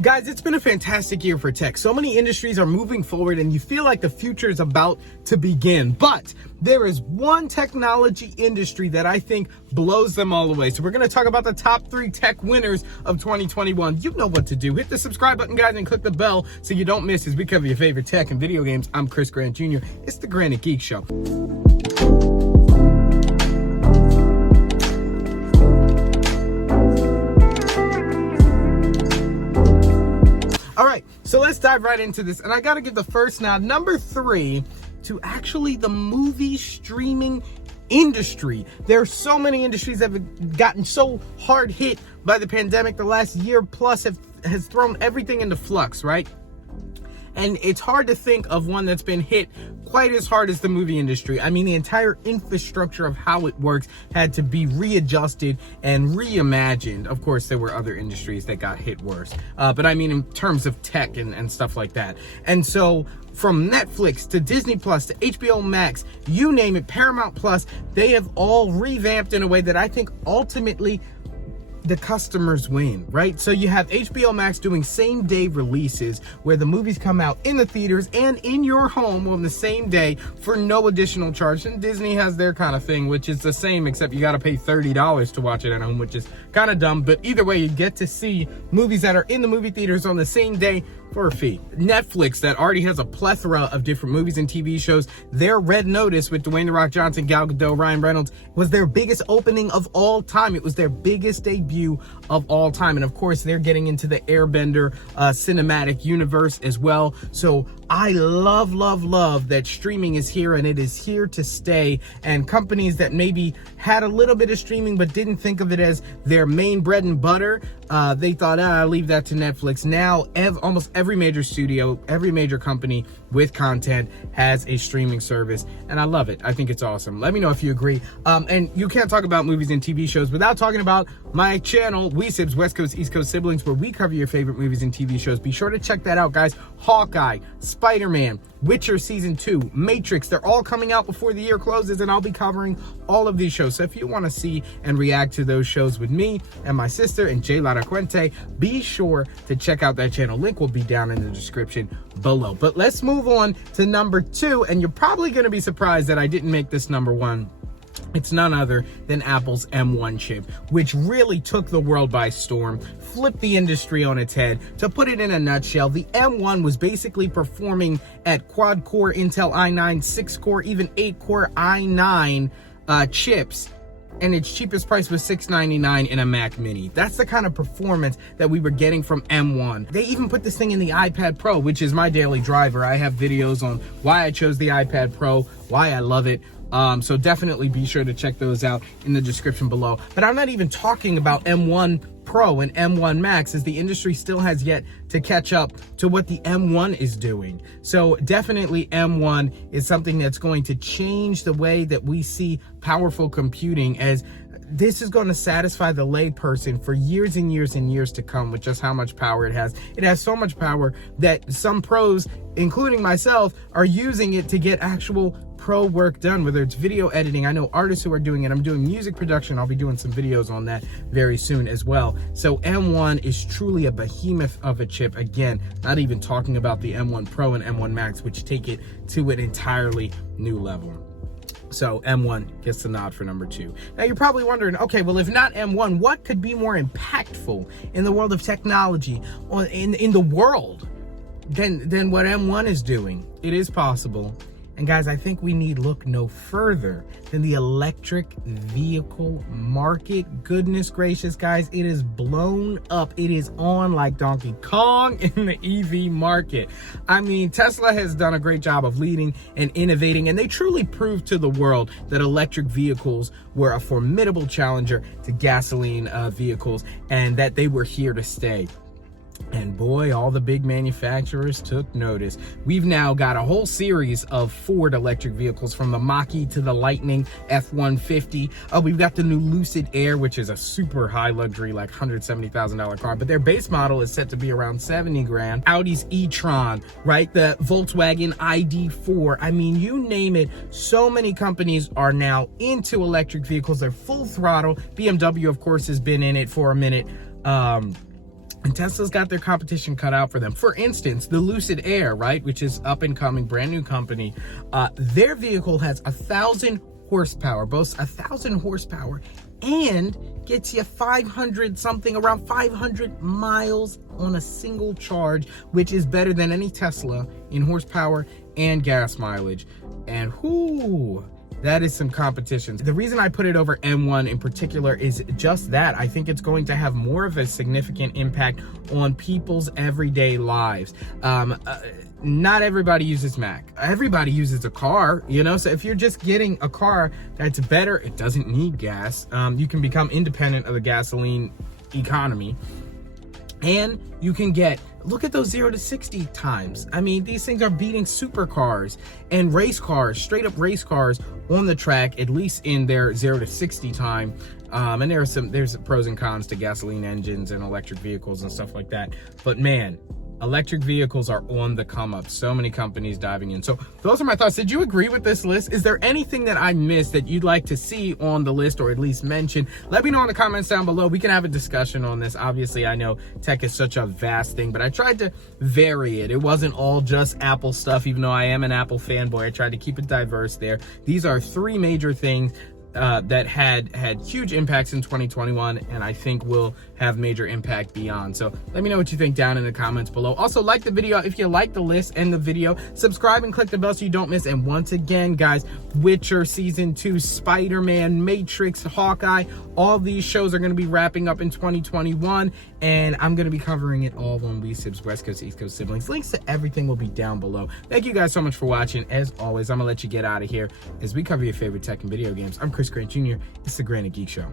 Guys, it's been a fantastic year for tech. So many industries are moving forward and you feel like the future is about to begin. But there is one technology industry that I think blows them all away. So we're going to talk about the top 3 tech winners of 2021. You know what to do. Hit the subscribe button, guys, and click the bell so you don't miss as we cover your favorite tech and video games. I'm Chris Grant Jr. It's the Granite Geek Show. All right, so let's dive right into this. And I got to give the first nod, number 3, to actually the movie streaming industry. There are so many industries that have gotten so hard hit by the pandemic. The last year plus has thrown everything into flux, right? And it's hard to think of one that's been hit quite as hard as the movie industry. I mean, the entire infrastructure of how it works had to be readjusted and reimagined. Of course, there were other industries that got hit worse. But I mean, in terms of tech and stuff like that. And so from Netflix to Disney Plus to HBO Max, you name it, Paramount Plus, they have all revamped in a way that I think ultimately the customers win, right? So you have HBO Max doing same day releases where the movies come out in the theaters and in your home on the same day for no additional charge. And Disney has their kind of thing, which is the same, except you got to pay $30 to watch it at home, which is kind of dumb. But either way, you get to see movies that are in the movie theaters on the same day for a fee. Netflix, that already has a plethora of different movies and TV shows, their Red Notice with Dwayne "The Rock" Johnson, Gal Gadot, Ryan Reynolds was their biggest opening of all time. It was their biggest debut of all time. And of course, they're getting into the Airbender cinematic universe as well. So I love that streaming is here and it is here to stay. And companies that maybe had a little bit of streaming but didn't think of it as their main bread and butter, they thought, I'll leave that to Netflix. Now, almost every major studio, every major company with content has a streaming service, and I love it. I think it's awesome. Let me know if you agree. And you can't talk about movies and TV shows without talking about my channel, WeSibs, West Coast, East Coast Siblings, where we cover your favorite movies and TV shows. Be sure to check that out, guys. Hawkeye, Spider-Man, Witcher Season 2, Matrix, they're all coming out before the year closes, and I'll be covering all of these shows. So if you want to see and react to those shows with me and my sister and Jay Lara Quente, be sure to check out that channel. Link will be down in the description below. But let's move on to number 2, and you're probably going to be surprised that I didn't make this number 1. It's none other than Apple's M1 chip, which really took the world by storm, flipped the industry on its head. To put it in a nutshell, the M1 was basically performing at quad-core Intel i9, 6-core, even 8-core i9 chips, and its cheapest price was $699 in a Mac Mini. That's the kind of performance that we were getting from M1. They even put this thing in the iPad Pro, which is my daily driver. I have videos on why I chose the iPad Pro, why I love it. So definitely be sure to check those out in the description below. But I'm not even talking about M1 Pro and M1 Max, as the industry still has yet to catch up to what the M1 is doing. So definitely M1 is something that's going to change the way that we see powerful computing, as this is going to satisfy the layperson for years and years and years to come with just how much power it has. It has so much power that some pros, including myself, are using it to get actual pro work done, whether it's video editing. I know artists who are doing it. I'm doing music production. I'll be doing some videos on that very soon as well. So M1 is truly a behemoth of a chip. Again, not even talking about the M1 Pro and M1 Max, which take it to an entirely new level. So M1 gets the nod for number 2. Now you're probably wondering, okay, well, if not M1, what could be more impactful in the world of technology, or in the world, than what M1 is doing? It is possible. And guys, I think we need look no further than the electric vehicle market. Goodness gracious, guys, it is blown up. It is on like Donkey Kong in the EV market. I mean, Tesla has done a great job of leading and innovating, and they truly proved to the world that electric vehicles were a formidable challenger to gasoline vehicles, and that they were here to stay. And boy, all the big manufacturers took notice. We've now got a whole series of Ford electric vehicles, from the Mach-E to the Lightning F-150. We've got the new Lucid Air, which is a super high luxury, like $170,000 car, but their base model is set to be around 70 grand. Audi's e-tron, right? The Volkswagen ID4. I mean, you name it. So many companies are now into electric vehicles. They're full throttle. BMW, of course, has been in it for a minute. And Tesla's got their competition cut out for them. For instance, the Lucid Air, right, which is up and coming, brand new company, their vehicle has 1,000 horsepower, boasts 1,000 horsepower, and gets you 500 something, around 500 miles on a single charge, which is better than any Tesla in horsepower and gas mileage. And whoo, that is some competition. The reason I put it over M1 in particular is just that. I think it's going to have more of a significant impact on people's everyday lives. Not everybody uses Mac. Everybody uses a car, you know? So if you're just getting a car that's better, it doesn't need gas. You can become independent of the gasoline economy. And you can get, look at those 0 to 60 times. I mean, these things are beating supercars and race cars, straight up race cars on the track, at least in their 0 to 60 time. And there's pros and cons to gasoline engines and electric vehicles and stuff like that. But man, electric vehicles are on the come up. So many companies diving in. So those are my thoughts. Did you agree with this list? Is there anything that I missed that you'd like to see on the list, or at least mention? Let me know in the comments down below. We can have a discussion on this. Obviously, I know tech is such a vast thing, but I tried to vary it. It wasn't all just Apple stuff, even though I am an Apple fanboy. I tried to keep it diverse there. These are three major things that had huge impacts in 2021, and I think will have major impact beyond. So let me know what you think down in the comments below. Also, like the video if you like the list and the video. Subscribe and click the bell so you don't miss. And once again, guys, Witcher Season 2, Spider-Man, Matrix, Hawkeye, all these shows are going to be wrapping up in 2021, and I'm going to be covering it all on WeSibs, West Coast, East Coast siblings. Links to everything will be down below. Thank you guys so much for watching. As always, I'm going to let you get out of here as we cover your favorite tech and video games. I'm Chris Grant Jr. It's the Granite Geek Show.